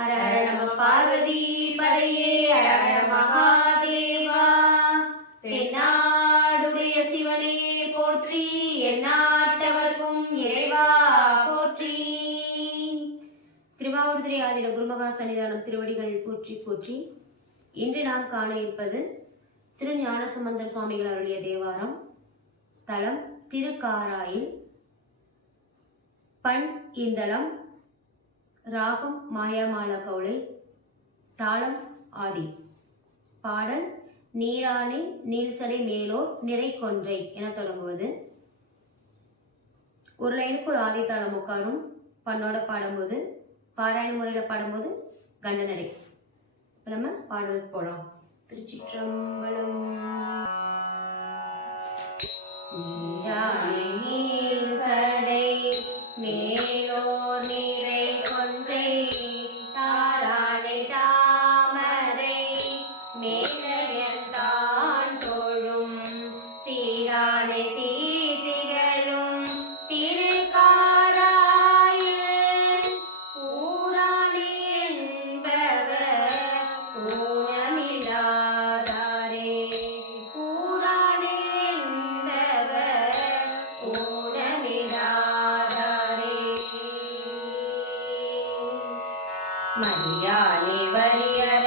ஹர ஹர நம பார்வதி பதையே ஹர ஹர மகாதேவா. தென்னாடுடைய சிவனே போற்றி, எந்நாட்டவர்க்கும் இறைவா போற்றி. திருவாவூர்துறை ஆதீன குருமகா சன்னிதானம் திருவடிகள் போற்றி போற்றி. இன்று நாம் காண இருப்பது திரு ஞானசம்பந்தர் சுவாமிகள் அருளிய தேவாரம். தலம் திருக்காராயில், பண் இந்தளம், ராகம் மாயாமால கௌளை, தாளம் ஆதி. பாடல் நீரானே நீல்சடை மேலோர் நிறை கொன்றை என தொடங்குவது. ஒரு லைனுக்கு ஒரு ஆதி தாளம் உட்காரும். பண்ணோட பாடும்போது, பாராயண முறையில் பாடும்போது கண்ட நடை. இப்போ நம்ம பாடலுக்கு போகலாம். திருச்சிற்றம்பலம். நீரானே நீல்சடை மேலோர் நிறை கொன்றை, தாரானை தாமரை மேலையன் தான் தோழும், சீரானை சீர்திகழும் திருக்காராயில், ஊரானே என்பவர் ஊனமில்லாதாரே, ஊரானே என்பவர் ஊனமில்லாதாரே. மரியானே வரியர